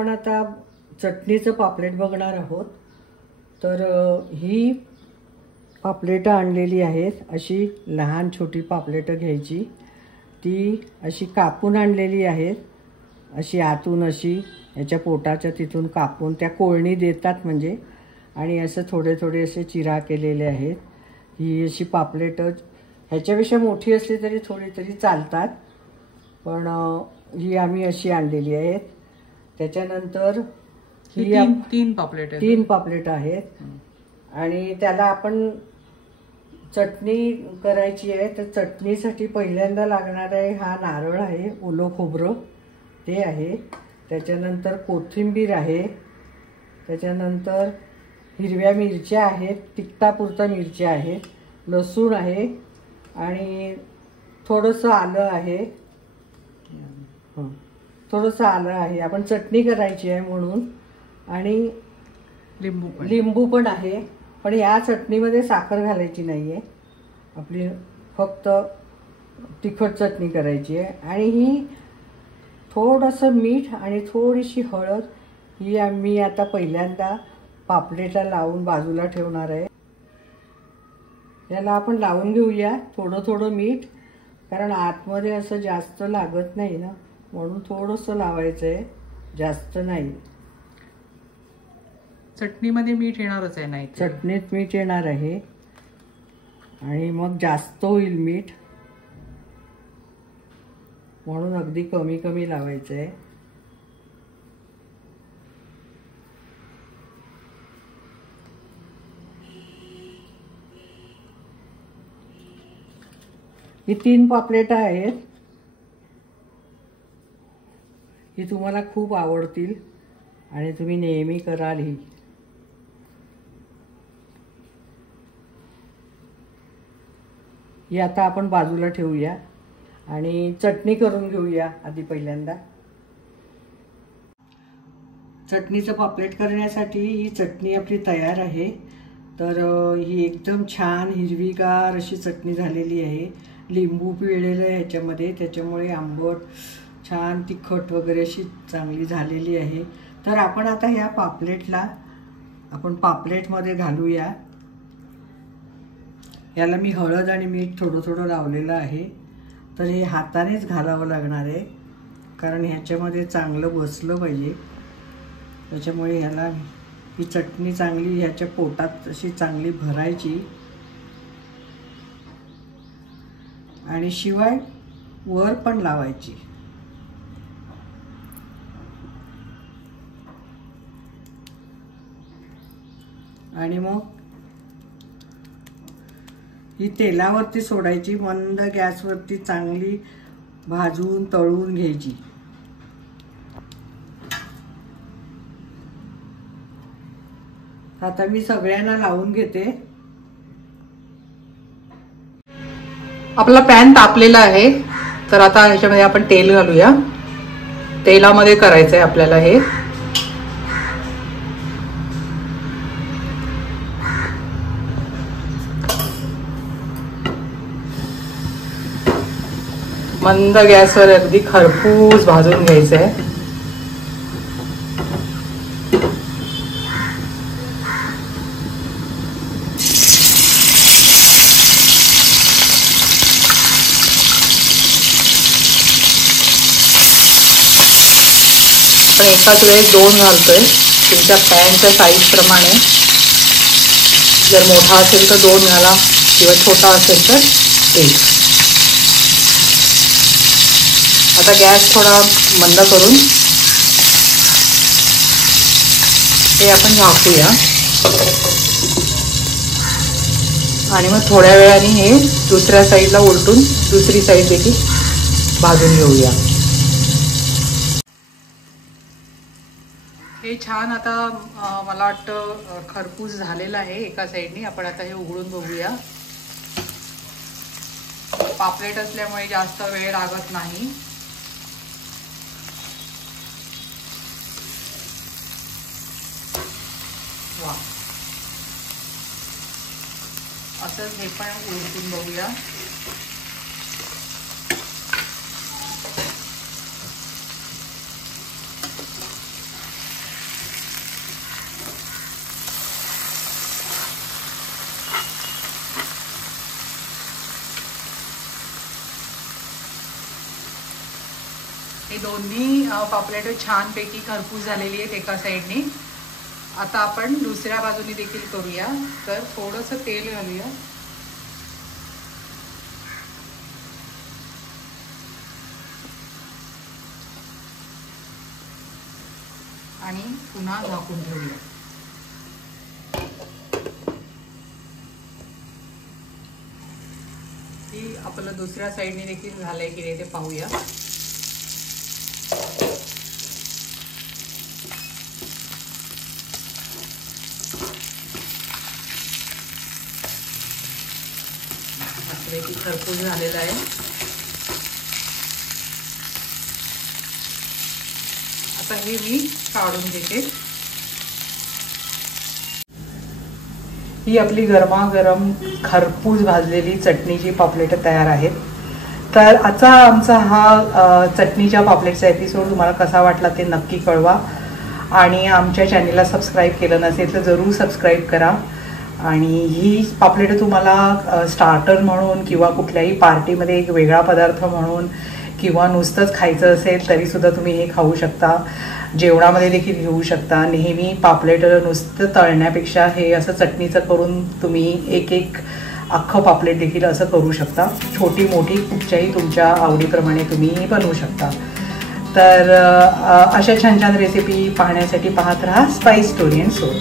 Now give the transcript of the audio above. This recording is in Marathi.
आपण आता चटणीचं पापलेट बघणार आहोत। तर ही पापलेटं आणलेली आहेत, अशी लहान छोटी पापलेटं घ्यायची, ती अशी कापून आणलेली आहेत, अशी आतून अशी याच्या पोटाच्या तिथून कापून त्या कोळणी देतात म्हणजे, आणि असं थोडे थोडे असे चिरा केलेले आहेत। ही अशी पापलेटं ह्याच्यापेक्षा मोठी असली तरी थोडी तरी चालतात, पण ही आम्ही अशी आणलेली आहेत। त्याच्यानंतर ही तीन पापलेट आहेत, 3 पापलेट आहेत, आणि त्याला आपण चटणी करायची आहे। तर चटणीसाठी पहिल्यांदा लागणार आहे हा नारळ आहे, ओलं खोबरं ते आहे, त्याच्यानंतर कोथिंबीर आहे, त्याच्यानंतर हिरव्या मिरच्या आहेत, तिखटापुरता मिरच्या आहेत, लसूण आहे, आणि थोडंसं आलं आहे। थोडंसं आलं आहे, आपण चटणी करायची आहे म्हणून, आणि लिंबू पण आहे, पण या चटणीमध्ये साखर घालायची नाही आहे, आपली फक्त तिखट चटणी करायची आहे। आणि ही थोडंसं मीठ आणि थोडीशी हळद ही आम्ही आता पहिल्यांदा पापलेटला लावून बाजूला ठेवणार आहे। याला आपण लावून घेऊया थोडं थोडं मीठ, कारण आतमध्ये असं जास्त लागत नाही ना, म्हणून थोडंसं लावायचं आहे, जास्त नाही। चटणीमध्ये मीठ येणारच आहे, नाही चटणीत मीठ येणार आहे, आणि मग जास्त होईल मीठ, म्हणून अगदी कमी कमी लावायचं आहे। ही 3 पापलेट आहेत, ही तुम्हाला खूप आवडतील आणि तुम्ही नेहमी कराल। ही आता आपण बाजूला ठेवूया आणि चटणी करून घेऊया आधी पहिल्यांदा। चटणीचं पापलेट करण्यासाठी ही चटणी आपली तयार आहे। तर ही एकदम छान हिरवीगार अशी चटणी झालेली आहे, लिंबू पिळलेलं आहे ह्याच्यामध्ये, त्याच्यामुळे आंबट छान तिखट वगैरे अशी चांगली झालेली आहे। तर आपण आता ह्या पापलेटला आपण पापलेटमध्ये घालूया। याला मी हळद आणि मीठ थोडं थोडं लावलेलं आहे, तर हे हातानेच घालावं लागणार आहे, कारण ह्याच्यामध्ये चांगलं बसलं पाहिजे, त्याच्यामुळे ह्याला ही चटणी चांगली ह्याच्या पोटात अशी चांगली भरायची, आणि शिवाय वर पण लावायची। आणि मग ही तेलावरती सोडायची, मंद गॅसवरती चांगली भाजून तळून घ्यायची। आता मी सगळ्यांना लावून घेते। आपला पॅन तापलेला आहे, तर आता ह्याच्यामध्ये आपण तेल घालूया। तेलामध्ये करायचं आहे आपल्याला हे। मंद गॅसवर अगदी खरपूस भाजून घ्यायचं आहे। पण एकाच वेळेस 2 घालतोय, तुमच्या पॅनच्या साईज प्रमाणे, जर मोठा असेल तर 2 घाला, किंवा छोटा असेल तर 1। आता गॅस थोडा मंद करून हे आपण झाकूया, आणि मग थोड्या वेळाने हे दुसऱ्या साईडला उलटून दुसरी साईड देखील भाजून घेऊया। हे छान आता मला वाटतं खरपूस झालेलं आहे एका साईडनी। आपण आता हे उघडून बघूया। पापलेट असल्यामुळे जास्त वेळ लागत नाही। वा, असंच हे पण उलटून बघूया। दोन्ही पापलेट छानपैकी खरपूस झालेली आहेत एका साईडनी. आता आपण दुसऱ्या बाजूनी देखील करूया. तर थोडंसं तेल घालूया. आणि पुन्हा झाकून ठेवूया. ही आपलं दुसऱ्या साईडने देखील झालंय की नाही ते पाहूया. आपल्याला खरपूस झालेलं आहे. आता हे मी काढून घेते. ही आपली गरमागरम खरपूस भाजलेली चटणीची पापलेट तयार आहेत. तर आजचा आमचा हा चटणीच्या पापलेटचा एपिसोड तुम्हाला कसा वाटला ते नक्की कळवा. आणि आमच्या चॅनेलला सबस्क्राईब केलं नसेल तर जरूर सबस्क्राईब करा. आणि ही पापलेट तुम्हाला स्टार्टर म्हणून किंवा कुठल्याही पार्टीमध्ये एक वेगळा पदार्थ म्हणून किंवा नुसतंच खायचं असेल तरीसुद्धा तुम्ही हे खाऊ शकता. जेवणामध्ये देखील घेऊ शकता. नेहमी पापलेट नुसतं तळण्यापेक्षा हे असं चटणीचं करून तुम्ही एक एक अख्खं पापलेट देखील असं करू शकता. छोटी मोठी कुठच्याही तुमच्या आवडीप्रमाणे तुम्ही बनवू शकता. तर अशा छान छान रेसिपी पाहण्यासाठी पाहत राहा स्पाइस स्टोरी अँड सोल.